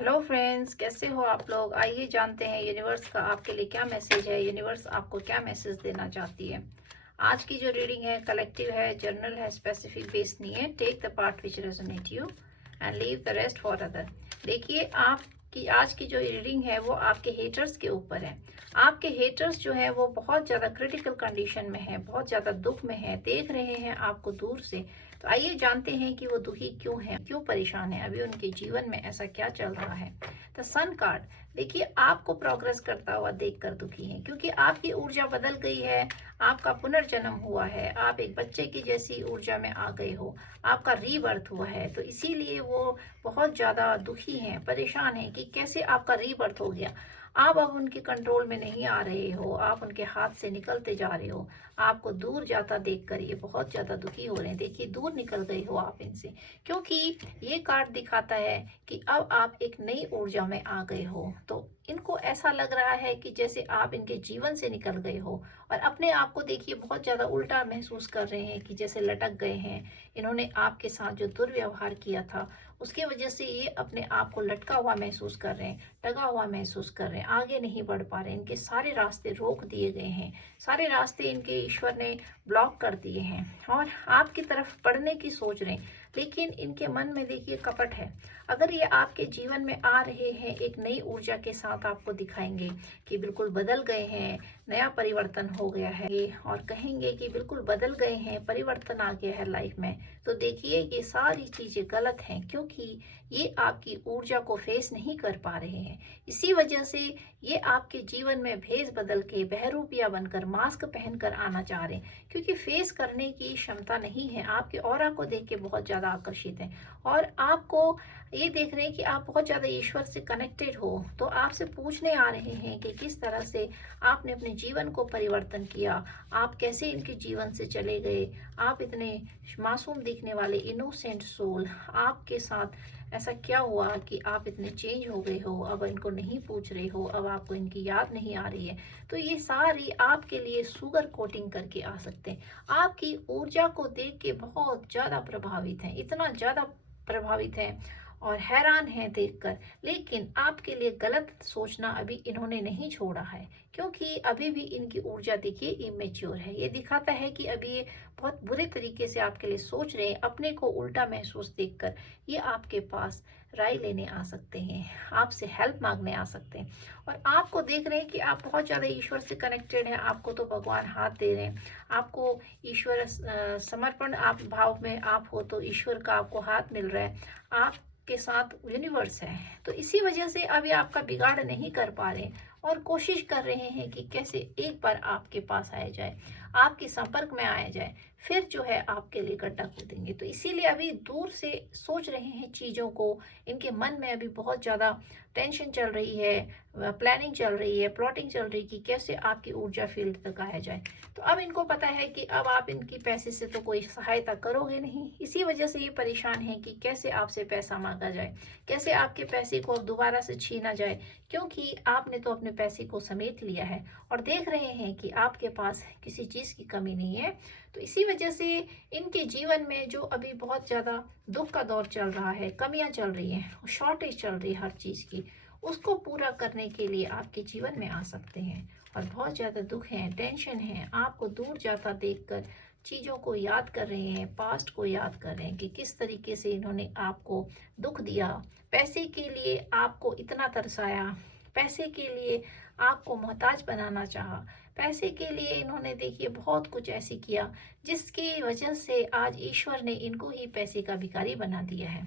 Hello friends, कैसे हो आप लोग। आइए जानते हैं यूनिवर्स का आपके लिए क्या मैसेज है। यूनिवर्स आपको क्या मैसेज देना चाहती है। आज की जो रीडिंग है कलेक्टिव है, जर्नल है, स्पेसिफिक बेस नहीं है। Take the part which resonate you and leave the rest for other. देखिए, आपकी आज की जो रीडिंग है वो आपके हेटर्स के ऊपर है। आपके हेटर्स जो है वो बहुत ज़्यादा क्रिटिकल कंडीशन में है, बहुत ज़्यादा दुख में है, देख रहे हैं आपको दूर से। तो आइए जानते हैं कि वो दुखी क्यों है, क्यों परेशान है, अभी उनके जीवन में ऐसा क्या चल रहा है। द सन कार्ड, देखिए आपको प्रोग्रेस करता हुआ देखकर दुखी है, क्योंकि आपकी ऊर्जा बदल गई है। आपका पुनर्जन्म हुआ है, आप एक बच्चे की जैसी ऊर्जा में आ गए हो, आपका रीबर्थ हुआ है। तो इसीलिए वो बहुत ज्यादा दुखी हैं, परेशान हैं कि कैसे आपका रीबर्थ हो गया। आप अब उनके कंट्रोल में नहीं आ रहे हो, आप उनके हाथ से निकलते जा रहे हो। आपको दूर जाता देखकर ये बहुत ज्यादा दुखी हो रहे हैं। देखिए, दूर निकल गए हो आप इनसे, क्योंकि ये कार्ड दिखाता है कि अब आप एक नई ऊर्जा में आ गए हो। तो इनको ऐसा लग रहा है कि जैसे आप इनके जीवन से निकल गए हो, और अपने आप को देखिए बहुत ज्यादा उल्टा महसूस कर रहे हैं कि जैसे लटक गए हैं। इन्होंने आपके साथ जो दुर्व्यवहार किया था उसकी वजह से ये अपने आप को लटका हुआ महसूस कर रहे हैं, टगा हुआ महसूस कर रहे हैं, आगे नहीं बढ़ पा रहे हैं। इनके सारे रास्ते रोक दिए गए हैं, सारे रास्ते इनके ईश्वर ने ब्लॉक कर दिए हैं, और आपकी तरफ बढ़ने की सोच रहे हैं। लेकिन इनके मन में देखिए कपट है। अगर ये आपके जीवन में आ रहे हैं, एक नई ऊर्जा के साथ आपको दिखाएंगे कि बिल्कुल बदल गए हैं, नया परिवर्तन हो गया है, और कहेंगे कि बिल्कुल बदल गए हैं, परिवर्तन आ गया है लाइफ में। तो देखिए, ये सारी चीजें गलत हैं, क्योंकि ये आपकी ऊर्जा को फेस नहीं कर पा रहे हैं। इसी वजह से ये आपके जीवन में भेष बदल के बहरूपिया बनकर मास्क पहनकर आना चाह रहे हैं, क्योंकि फेस करने की क्षमता नहीं है। आपके ऑरा को देख के बहुत ज्यादा आकर्षित हैं, और आपको ये देख रहे हैं कि आप बहुत ज्यादा ईश्वर से कनेक्टेड हो। तो आपसे पूछने आ रहे हैं कि किस तरह से आपने अपने जीवन को परिवर्तन किया, आप कैसे इनके जीवन से चले गए। आप इतने मासूम दिखने वाले इनोसेंट सोल, आपके साथ ऐसा क्या हुआ कि आप इतने चेंज हो गए हो। अब इनको नहीं पूछ रहे हो, अब आपको इनकी याद नहीं आ रही है। तो ये सारी आपके लिए शुगर कोटिंग करके आ सकते हैं। आपकी ऊर्जा को देख के बहुत ज्यादा प्रभावित हैं, इतना ज्यादा प्रभावित हैं और हैरान हैं देखकर। लेकिन आपके लिए गलत सोचना अभी इन्होंने नहीं छोड़ा है, क्योंकि अभी भी इनकी ऊर्जा देखिए इमेच्योर है। ये दिखाता है कि अभी ये बहुत बुरे तरीके से आपके लिए सोच रहे हैं। अपने को उल्टा महसूस देखकर ये आपके पास राय लेने आ सकते हैं, आपसे हेल्प मांगने आ सकते हैं, और आपको देख रहे हैं कि आप बहुत ज़्यादा ईश्वर से कनेक्टेड हैं। आपको तो भगवान हाथ दे रहे हैं, आपको ईश्वर समर्पण आप भाव में आप हो, तो ईश्वर का आपको हाथ मिल रहा है, आपके साथ यूनिवर्स है। तो इसी वजह से अभी आपका बिगाड़ नहीं कर पा रहे, और कोशिश कर रहे हैं कि कैसे एक बार आपके पास आया जाए, आपके संपर्क में आया जाए, फिर जो है आपके लिए गड्ढा खोदेंगे। तो इसीलिए अभी दूर से सोच रहे हैं चीज़ों को। इनके मन में अभी बहुत ज़्यादा टेंशन चल रही है, प्लानिंग चल रही है, प्लॉटिंग चल रही है कि कैसे आपकी ऊर्जा फील्ड तक आया जाए। तो अब इनको पता है कि अब आप इनकी पैसे से तो कोई सहायता करोगे नहीं। इसी वजह से ये परेशान है कि कैसे आपसे पैसा मांगा जाए, कैसे आपके पैसे को अब दोबारा से छीना जाए, क्योंकि आपने तो अपने पैसे को समेट लिया है, और देख रहे हैं कि आपके पास किसी चीज़ की कमी नहीं है। तो इसी वजह से इनके जीवन में जो अभी बहुत ज़्यादा दुख का दौर चल रहा है, कमियां चल रही हैं, शॉर्टेज चल रही है हर चीज़ की, उसको पूरा करने के लिए आपके जीवन में आ सकते हैं। और बहुत ज़्यादा दुख है, टेंशन है, आपको दूर जाता देखकर चीज़ों को याद कर रहे हैं, पास्ट को याद कर रहे हैं कि किस तरीके से इन्होंने आपको दुख दिया, पैसे के लिए आपको इतना तरसाया, पैसे के लिए आपको मोहताज बनाना चाहा, पैसे के लिए इन्होंने देखिए बहुत कुछ ऐसे किया जिसकी वजह से आज ईश्वर ने इनको ही पैसे का भिखारी बना दिया है।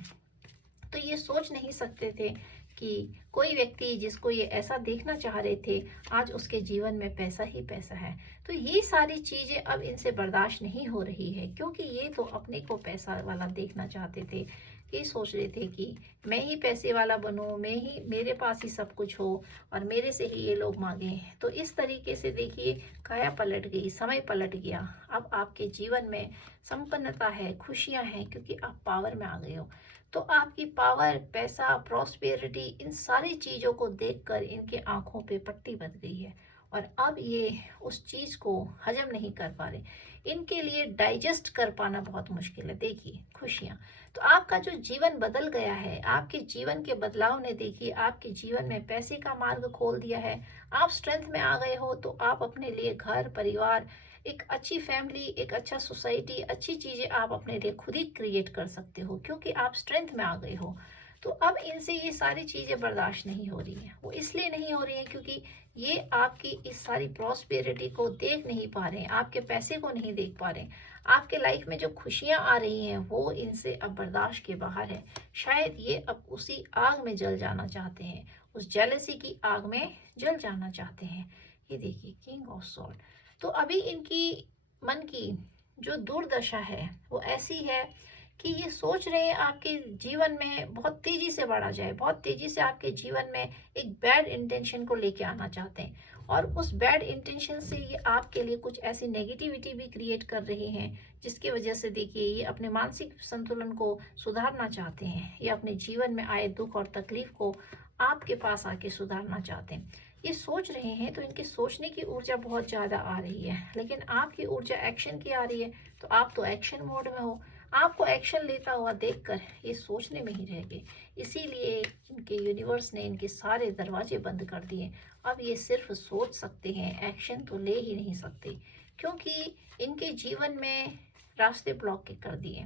तो ये सोच नहीं सकते थे कि कोई व्यक्ति जिसको ये ऐसा देखना चाह रहे थे, आज उसके जीवन में पैसा ही पैसा है। तो ये सारी चीजें अब इनसे बर्दाश्त नहीं हो रही है, क्योंकि ये तो अपने को पैसा वाला देखना चाहते थे। ये सोच रहे थे कि मैं ही पैसे वाला बनूं, मैं ही, मेरे पास ही सब कुछ हो, और मेरे से ही ये लोग मांगे। तो इस तरीके से देखिए काया पलट गई, समय पलट गया। अब आपके जीवन में संपन्नता है, खुशियां हैं, क्योंकि आप पावर में आ गए हो। तो आपकी पावर, पैसा, प्रॉस्पेरिटी, इन सारी चीज़ों को देखकर इनके आंखों पे पट्टी बंध गई है, और अब ये उस चीज़ को हजम नहीं कर पा रहे, इनके लिए डाइजेस्ट कर पाना बहुत मुश्किल है। देखिए खुशियाँ, तो आपका जो जीवन बदल गया है, आपके जीवन के बदलाव ने देखिए आपके जीवन में पैसे का मार्ग खोल दिया है। आप स्ट्रेंथ में आ गए हो, तो आप अपने लिए घर परिवार, एक अच्छी फैमिली, एक अच्छा सोसाइटी, अच्छी चीज़ें आप अपने लिए खुद ही क्रिएट कर सकते हो, क्योंकि आप स्ट्रेंथ में आ गए हो। तो अब इनसे ये सारी चीज़ें बर्दाश्त नहीं हो रही हैं। वो इसलिए नहीं हो रही हैं क्योंकि ये आपकी इस सारी प्रॉस्पेरिटी को देख नहीं पा रहे हैं, आपके पैसे को नहीं देख पा रहे हैं। आपके लाइफ में जो खुशियां आ रही हैं वो इनसे अब बर्दाश्त के बाहर है। शायद ये अब उसी आग में जल जाना चाहते हैं, उस जेलसी की आग में जल जाना चाहते हैं। ये देखिए किंग ऑफ सॉर्ड। तो अभी इनकी मन की जो दुर्दशा है वो ऐसी है कि ये सोच रहे हैं आपके जीवन में बहुत तेजी से बढ़ा जाए, बहुत तेजी से आपके जीवन में एक बैड इंटेंशन को लेके आना चाहते हैं, और उस बैड इंटेंशन से ये आपके लिए कुछ ऐसी नेगेटिविटी भी क्रिएट कर रहे हैं, जिसकी वजह से देखिए ये अपने मानसिक संतुलन को सुधारना चाहते हैं, ये अपने जीवन में आए दुख और तकलीफ को आपके पास आके सुधारना चाहते हैं। ये सोच रहे हैं, तो इनके सोचने की ऊर्जा बहुत ज़्यादा आ रही है, लेकिन आपकी ऊर्जा एक्शन की आ रही है, तो आप तो एक्शन मोड में हो। आपको एक्शन लेता हुआ देखकर ये सोचने में ही रह गए, इसीलिए इनके यूनिवर्स ने इनके सारे दरवाजे बंद कर दिए। अब ये सिर्फ सोच सकते हैं, एक्शन तो ले ही नहीं सकते, क्योंकि इनके जीवन में रास्ते ब्लॉक के कर दिए।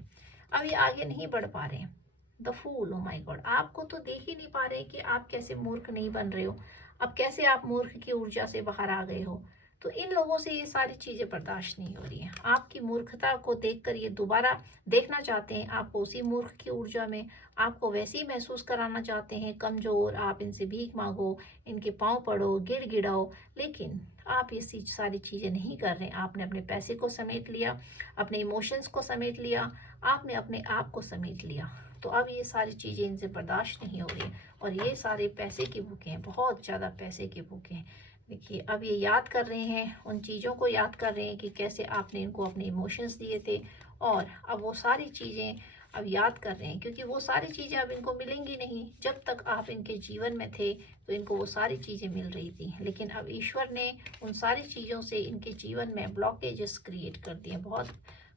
अब ये आगे नहीं बढ़ पा रहे हैं। The fool, oh my god, आपको तो देख ही नहीं पा रहे कि आप कैसे मूर्ख नहीं बन रहे हो, अब कैसे आप मूर्ख की ऊर्जा से बाहर आ गए हो। तो इन लोगों से ये सारी चीजें बर्दाश्त नहीं हो रही हैं। आपकी मूर्खता को देखकर ये दोबारा देखना चाहते हैं आपको उसी मूर्ख की ऊर्जा में, आपको वैसे ही महसूस कराना चाहते हैं कमजोर, आप इनसे भीख मांगो, इनके पांव पड़ो, गिड़गिड़ाओ। लेकिन आप ये सारी चीजें नहीं कर रहे। आपने अपने पैसे को समेट लिया, अपने इमोशंस को समेट लिया, आपने अपने आप को समेट लिया। तो अब ये सारी चीजें इनसे बर्दाश्त नहीं हो रही, और ये सारे पैसे की भूखे हैं, बहुत ज्यादा पैसे की भूखे हैं। देखिए अब ये याद कर रहे हैं, उन चीज़ों को याद कर रहे हैं कि कैसे आपने इनको अपने इमोशंस दिए थे, और अब वो सारी चीज़ें अब याद कर रहे हैं, क्योंकि वो सारी चीज़ें अब इनको मिलेंगी नहीं। जब तक आप इनके जीवन में थे तो इनको वो सारी चीज़ें मिल रही थी, लेकिन अब ईश्वर ने उन सारी चीज़ों से इनके जीवन में ब्लॉकेजेस क्रिएट कर दिए, बहुत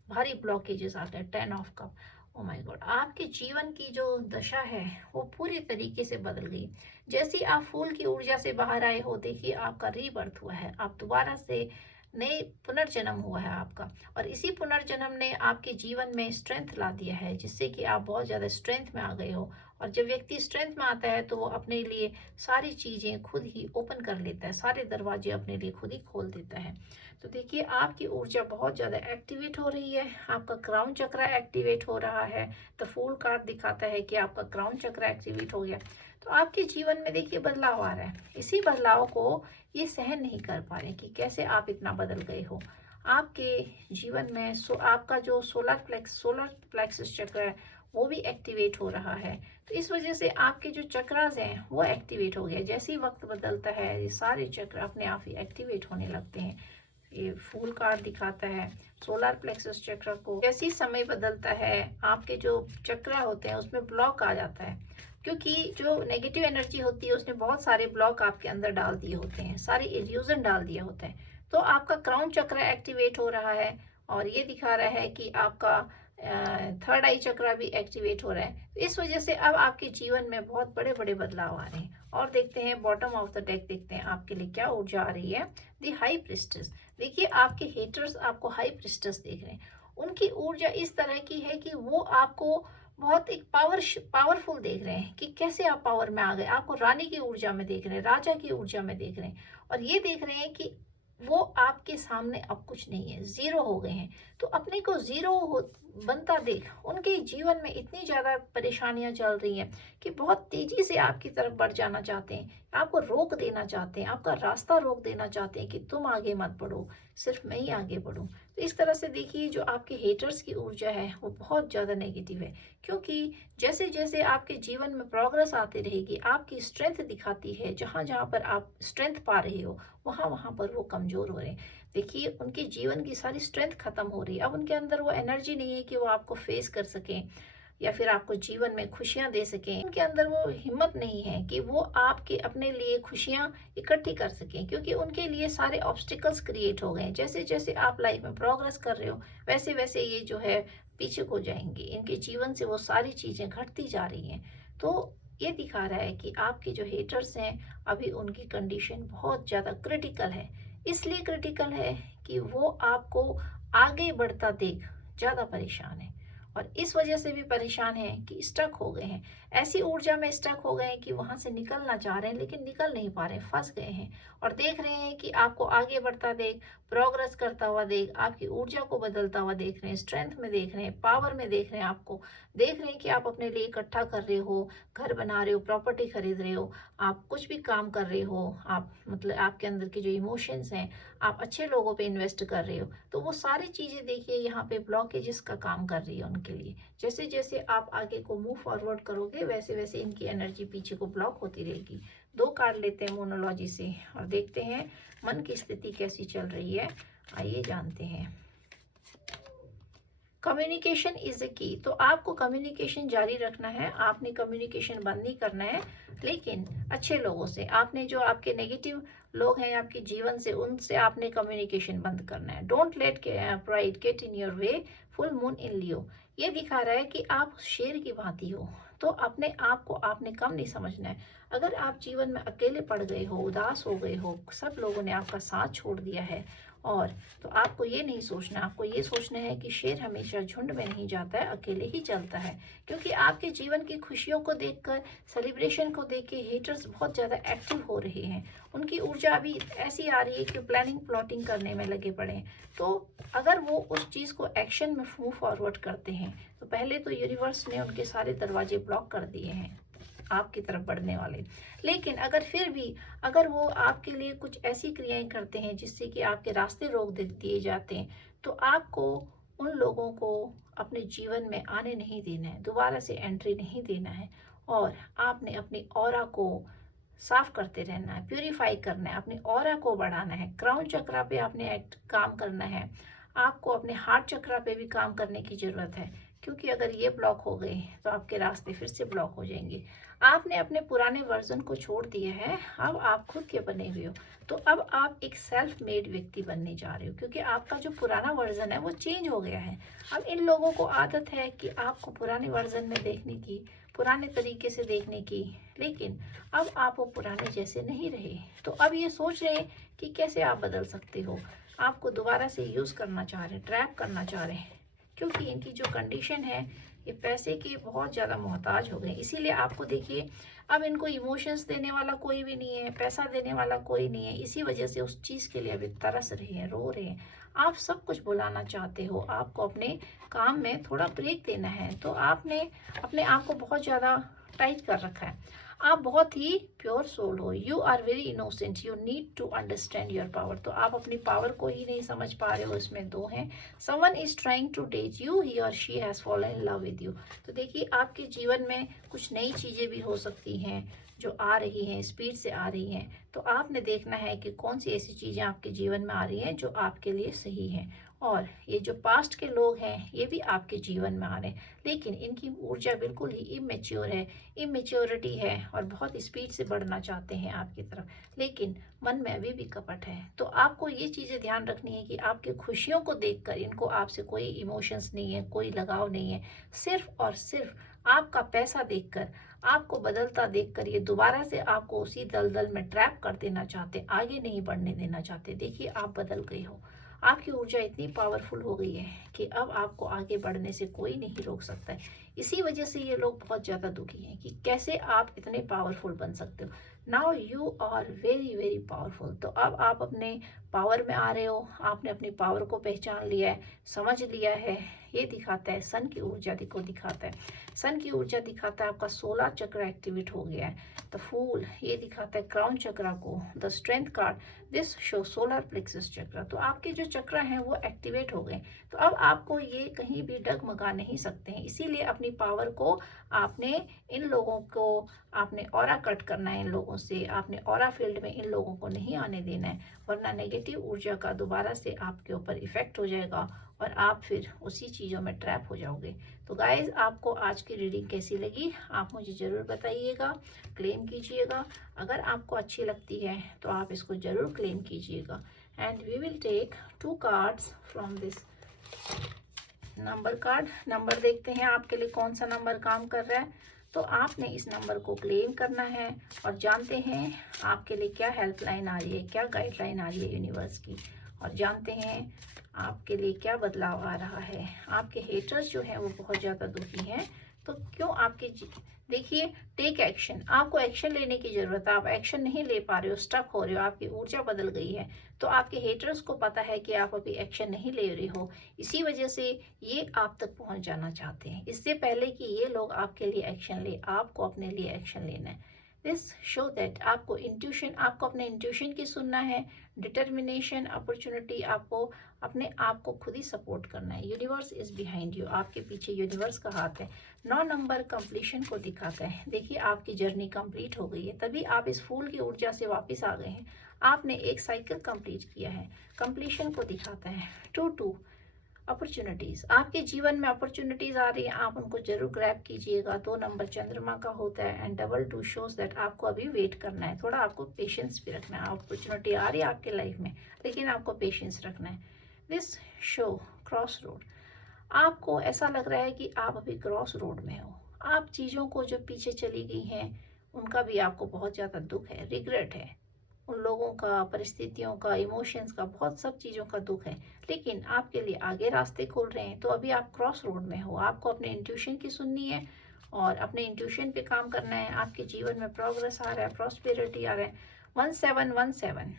भारी ब्लॉकेजेस आ गए। 10 of cup, O my God, आपके जीवन की जो दशा है वो पूरी तरीके से बदल गई। जैसे ही आप फूल की ऊर्जा से बाहर आए हो, देखिए आपका रीबर्थ हुआ है, आप दोबारा से नए पुनर्जन्म हुआ है आपका, और इसी पुनर्जन्म ने आपके जीवन में स्ट्रेंथ ला दिया है, जिससे कि आप बहुत ज़्यादा स्ट्रेंथ में आ गए हो। और जब व्यक्ति स्ट्रेंथ में आता है तो वो अपने लिए सारी चीज़ें खुद ही ओपन कर लेता है, सारे दरवाजे अपने लिए खुद ही खोल देता है। तो देखिए आपकी ऊर्जा बहुत ज़्यादा एक्टिवेट हो रही है, आपका क्राउन चक्र एक्टिवेट हो रहा है। तो फूल कार्ड दिखाता है कि आपका क्राउन चक्र एक्टिवेट हो गया। तो आपके जीवन में देखिए बदलाव आ रहा है, इसी बदलाव को ये सहन नहीं कर पा रहे कि कैसे आप इतना बदल गए हो। आपके जीवन में आपका जो सोलर प्लेक्सस चक्र है वो भी एक्टिवेट हो रहा है। तो इस वजह से आपके जो चक्रास हैं वो एक्टिवेट हो गया। जैसे ही वक्त बदलता है ये सारे चक्र अपने आप ही एक्टिवेट होने लगते हैं। ये फूल कार्ड दिखाता है सोलर प्लेक्सस चक्र को, जैसे ही समय बदलता है आपके जो चक्र होते हैं उसमें ब्लॉक आ जाता है, क्योंकि जो नेगेटिव एनर्जी होती है उसने बहुत सारे ब्लॉक आपके अंदर डाल दिए होते हैं, सारे इल्यूजन डाल दिया होता है। तो आपका क्राउन चक्र एक्टिवेट हो रहा है, और ये दिखा रहा है कि आपका थर्ड आई चक्र भी एक्टिवेट हो रहा है। तो इस वजह से अब आपके जीवन में बहुत बड़े बड़े बदलाव आ रहे हैं। और देखते हैं बॉटम ऑफ द डेक, देखते हैं आपके लिए क्या ऊर्जा आ रही है। द हाई प्रिस्टेस, देखिए आपके हेटर्स आपको हाई प्रिस्टेस देख रहे हैं, उनकी ऊर्जा इस तरह की है कि वो आपको बहुत एक पावरफुल देख रहे हैं कि कैसे आप पावर में आ गए, आपको रानी की ऊर्जा में देख रहे हैं, राजा की ऊर्जा में देख रहे हैं, और ये देख रहे हैं कि वो आपके सामने अब कुछ नहीं है, जीरो हो गए हैं। तो अपने को जीरो बनता देख उनके जीवन में इतनी ज्यादा परेशानियां चल रही हैं कि बहुत तेजी से आपकी तरफ बढ़ जाना चाहते हैं, आपको रोक देना चाहते हैं, आपका रास्ता रोक देना चाहते हैं कि तुम आगे मत बढ़ो, सिर्फ मैं ही आगे बढ़ूं। तो इस तरह से देखिए जो आपके हेटर्स की ऊर्जा है वो बहुत ज्यादा नेगेटिव है, क्योंकि जैसे जैसे आपके जीवन में प्रोग्रेस आती रहेगी आपकी स्ट्रेंथ दिखाती है, जहां जहां पर आप स्ट्रेंथ पा रहे हो वहां वहां पर वो कमजोर हो रहे हैं। देखिए उनके जीवन की सारी स्ट्रेंथ खत्म हो रही है, अब उनके अंदर वो एनर्जी नहीं है कि वो आपको फेस कर सकें। या फिर आपको जीवन में खुशियां दे सकें, उनके अंदर वो हिम्मत नहीं है कि वो आपके अपने लिए खुशियां इकट्ठी कर सकें, क्योंकि उनके लिए सारे ऑब्स्टिकल्स क्रिएट हो गए हैं। जैसे जैसे आप लाइफ में प्रोग्रेस कर रहे हो वैसे वैसे ये जो है पीछे हो जाएंगे, इनके जीवन से वो सारी चीजें घटती जा रही हैं। तो ये दिखा रहा है कि आपके जो हेटर्स हैं अभी उनकी कंडीशन बहुत ज़्यादा क्रिटिकल है। इसलिए क्रिटिकल है कि वो आपको आगे बढ़ता देख ज़्यादा परेशान है, और इस वजह से भी परेशान है कि स्टक हो गए हैं, ऐसी ऊर्जा में स्टक हो गए हैं कि वहां से निकलना चाह रहे हैं लेकिन निकल नहीं पा रहे, फंस गए हैं। और देख रहे हैं कि आपको आगे बढ़ता देख, प्रोग्रेस करता हुआ देख, आपकी ऊर्जा को बदलता हुआ देख रहे हैं, स्ट्रेंथ में देख रहे हैं, पावर में देख रहे हैं, आपको देख रहे हैं कि आप अपने लिए इकट्ठा कर रहे हो, घर बना रहे हो, प्रॉपर्टी खरीद रहे हो, आप कुछ भी काम कर रहे हो, आप मतलब आपके अंदर के जो इमोशंस हैं, आप अच्छे लोगों पे इन्वेस्ट कर रहे हो। तो वो सारी चीजें देखिए यहाँ पे ब्लॉकेजेस का काम कर रही है उनके लिए। जैसे जैसे आप आगे को मूव फॉरवर्ड करोगे वैसे वैसे इनकी एनर्जी पीछे को ब्लॉक होती रहेगी। 2 कार्ड लेते हैं मोनोलॉजी से और देखते हैं मन की स्थिति कैसी चल रही है। आइए जानते हैं। कम्युनिकेशन इज ए की, तो आपको कम्युनिकेशन जारी रखना है, आपने कम्युनिकेशन बंद नहीं करना है, लेकिन अच्छे लोगों से। आपने जो आपके नेगेटिव लोग हैं आपके जीवन से, उनसे आपने कम्युनिकेशन बंद करना है। Don't let pride get in your way, full moon in Leo. ये दिखा रहा है कि आप शेर की भांति हो, तो अपने आप को आपने कम नहीं समझना है। अगर आप जीवन में अकेले पड़ गए हो, उदास हो गए हो, सब लोगों ने आपका साथ छोड़ दिया है, और तो आपको ये नहीं सोचना, आपको ये सोचना है कि शेर हमेशा झुंड में नहीं जाता है, अकेले ही चलता है। क्योंकि आपके जीवन की खुशियों को देखकर, सेलिब्रेशन को देख के हेटर्स बहुत ज़्यादा एक्टिव हो रहे हैं। उनकी ऊर्जा अभी ऐसी आ रही है कि प्लानिंग प्लॉटिंग करने में लगे पड़े हैं। तो अगर वो उस चीज़ को एक्शन में मूव फॉरवर्ड करते हैं तो पहले तो यूनिवर्स ने उनके सारे दरवाजे ब्लॉक कर दिए हैं आपकी तरफ बढ़ने वाले। लेकिन अगर फिर भी अगर वो आपके लिए कुछ ऐसी क्रियाएं करते हैं जिससे कि आपके रास्ते रोक दिए जाते हैं, तो आपको उन लोगों को अपने जीवन में आने नहीं देना है, दोबारा से एंट्री नहीं देना है, और आपने अपनी ऑरा को साफ करते रहना है, प्यूरिफाई करना है, अपने ऑरा को बढ़ाना है। क्राउन चक्रा पे आपने काम करना है, आपको अपने हार्ट चक्रा पे भी काम करने की जरूरत है, क्योंकि अगर ये ब्लॉक हो गए तो आपके रास्ते फिर से ब्लॉक हो जाएंगे। आपने अपने पुराने वर्जन को छोड़ दिया है, अब आप खुद के बने हुए हो, तो अब आप एक सेल्फ मेड व्यक्ति बनने जा रहे हो, क्योंकि आपका जो पुराना वर्जन है वो चेंज हो गया है। अब इन लोगों को आदत है कि आपको पुराने वर्जन में देखने की, पुराने तरीके से देखने की, लेकिन अब आप वो पुराने जैसे नहीं रहे। तो अब ये सोच रहे हैं कि कैसे आप बदल सकते हो, आपको दोबारा से यूज़ करना चाह रहे हैं, ट्रैप करना चाह रहे हैं, क्योंकि इनकी जो कंडीशन है ये पैसे की बहुत ज़्यादा मोहताज हो गए। इसीलिए आपको देखिए अब इनको इमोशंस देने वाला कोई भी नहीं है, पैसा देने वाला कोई नहीं है, इसी वजह से उस चीज़ के लिए अभी तरस रहे हैं, रो रहे हैं। आप सब कुछ बुलाना चाहते हो, आपको अपने काम में थोड़ा ब्रेक देना है, तो आपने अपने आप को बहुत ज़्यादा टाइट कर रखा है। आप बहुत ही प्योर सोल हो, you are very innocent, you need to understand your power. तो आप अपनी पावर को ही नहीं समझ पा रहे हो, इसमें 2 हैं। Someone is trying to date you, he और she has fallen in love with you. तो देखिए आपके जीवन में कुछ नई चीजें भी हो सकती हैं जो आ रही हैं, स्पीड से आ रही हैं। तो आपने देखना है कि कौन सी ऐसी चीजें आपके जीवन में आ रही हैं जो आपके लिए सही हैं। और ये जो पास्ट के लोग हैं ये भी आपके जीवन में आ रहे हैं, लेकिन इनकी ऊर्जा बिल्कुल ही इमेच्योर है, इमेच्योरिटी है, और बहुत स्पीड से बढ़ना चाहते हैं आपकी तरफ, लेकिन मन में अभी भी कपट है। तो आपको ये चीज़ें ध्यान रखनी है कि आपकी खुशियों को देखकर इनको आपसे कोई इमोशंस नहीं है, कोई लगाव नहीं है। सिर्फ और सिर्फ आपका पैसा देखकर, आपको बदलता देखकर ये दोबारा से आपको उसी दलदल में ट्रैप कर देना चाहते, आगे नहीं बढ़ने देना चाहते। देखिए आप बदल गए हो, आपकी ऊर्जा इतनी पावरफुल हो गई है कि अब आपको आगे बढ़ने से कोई नहीं रोक सकता है। इसी वजह से ये लोग बहुत ज़्यादा दुखी हैं कि कैसे आप इतने पावरफुल बन सकते हो। Now you are very very powerful. तो अब आप अपने पावर में आ रहे हो, आपने अपनी पावर को पहचान लिया है, समझ लिया है। ये दिखाता है सन की ऊर्जा को दिखाता है, सन की ऊर्जा दिखाता है आपका 16 चक्र एक्टिवेट हो गया है। द फूल ये दिखाता है क्राउन चक्र को। The strength card this show solar plexus चक्र। तो आपके जो चक्र हैं वो एक्टिवेट हो गए, तो अब आपको ये कहीं भी डगमगा नहीं सकते हैं। इसीलिए अपनी अपनी पावर को आपने इन लोगों को आपने ऑरा कट करना है, इन लोगों से आपने ऑरा फील्ड में इन लोगों को नहीं आने देना है, वरना नेगेटिव ऊर्जा का दोबारा से आपके ऊपर इफेक्ट हो जाएगा और आप फिर उसी चीज़ों में ट्रैप हो जाओगे। तो गाइज, आपको आज की रीडिंग कैसी लगी आप मुझे ज़रूर बताइएगा, क्लेम कीजिएगा। अगर आपको अच्छी लगती है तो आप इसको ज़रूर क्लेम कीजिएगा। And we will take 2 cards from this number card. Number देखते हैं आपके लिए कौन सा नंबर काम कर रहा है। तो आपने इस नंबर को क्लेम करना है और जानते हैं आपके लिए क्या हेल्पलाइन आ रही है, क्या गाइडलाइन आ रही है यूनिवर्स की, और जानते हैं आपके लिए क्या बदलाव आ रहा है। आपके हेटर्स जो हैं वो बहुत ज़्यादा दुखी हैं, तो क्यों आपके देखिए, टेक एक्शन, आपको एक्शन लेने की ज़रूरत है। आप एक्शन नहीं ले पा रहे हो, स्टक हो रहे हो, आपकी ऊर्जा बदल गई है। तो आपके हेटर्स को पता है कि आप अभी एक्शन नहीं ले रहे हो, इसी वजह से ये आप तक पहुंच जाना चाहते हैं। इससे पहले कि ये लोग आपके लिए एक्शन ले, आपको अपने लिए एक्शन लेना है। दिस शो दैट आपको इंट्यूशन, आपको अपने इंट्यूशन की सुनना है, डिटर्मिनेशन, अपॉर्चुनिटी, आपको अपने आप को खुद ही सपोर्ट करना है। यूनिवर्स इज बिहाइंड यू, आपके पीछे यूनिवर्स का हाथ है। 9 नंबर कंप्लीशन को दिखाता है। देखिए, आपकी जर्नी कंप्लीट हो गई है, तभी आप इस फूल की ऊर्जा से वापस आ गए हैं। आपने एक साइकिल कंप्लीट किया है, कंप्लीशन को दिखाता है। 2 अपॉर्चुनिटीज, आपके जीवन में अपॉर्चुनिटीज आ रही है, आप उनको जरूर ग्रैब कीजिएगा। 2 नंबर चंद्रमा का होता है। एंड 2 शोज दैट आपको अभी वेट करना है, थोड़ा आपको पेशेंस भी रखना है। अपॉर्चुनिटी आ रही है आपके लाइफ में, लेकिन आपको पेशेंस रखना है। दिस शो क्रॉस रोड, आपको ऐसा लग रहा है कि आप अभी क्रॉस रोड में हो। आप चीज़ों को जो पीछे चली गई हैं उनका भी आपको बहुत ज़्यादा दुख है, रिग्रेट है, उन लोगों का, परिस्थितियों का, इमोशंस का, बहुत सब चीज़ों का दुख है। लेकिन आपके लिए आगे रास्ते खोल रहे हैं। तो अभी आप क्रॉस रोड में हो, आपको अपने इंट्यूशन की सुननी है और अपने इंट्यूशन पे काम करना है। आपके जीवन में प्रोग्रेस आ रहा है, प्रॉस्पेरिटी आ रहा है। 1717,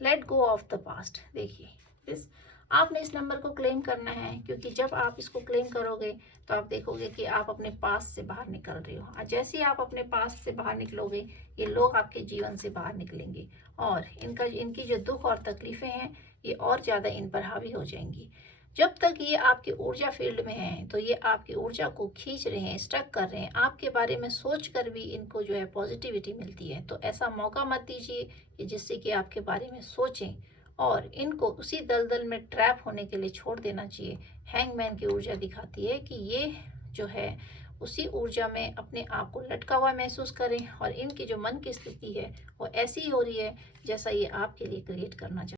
let go of the past. देखिए, दिस आपने इस नंबर को क्लेम करना है, क्योंकि जब आप इसको क्लेम करोगे तो आप देखोगे कि आप अपने पास से बाहर निकल रहे हो। और जैसे ही आप अपने पास से बाहर निकलोगे, ये लोग आपके जीवन से बाहर निकलेंगे और इनकी जो दुख और तकलीफें हैं ये और ज़्यादा इन पर हावी हो जाएंगी। जब तक ये आपके ऊर्जा फील्ड में हैं तो ये आपकी ऊर्जा को खींच रहे हैं, स्टक कर रहे हैं। आपके बारे में सोच कर भी इनको जो है पॉजिटिविटी मिलती है। तो ऐसा मौका मत दीजिए कि जिससे कि आपके बारे में सोचें और इनको उसी दलदल में ट्रैप होने के लिए छोड़ देना चाहिए। हैंगमैन की ऊर्जा दिखाती है कि ये जो है उसी ऊर्जा में अपने आप को लटका हुआ महसूस करें और इनकी जो मन की स्थिति है वो ऐसी ही हो रही है जैसा ये आपके लिए क्रिएट करना चाहते हैं।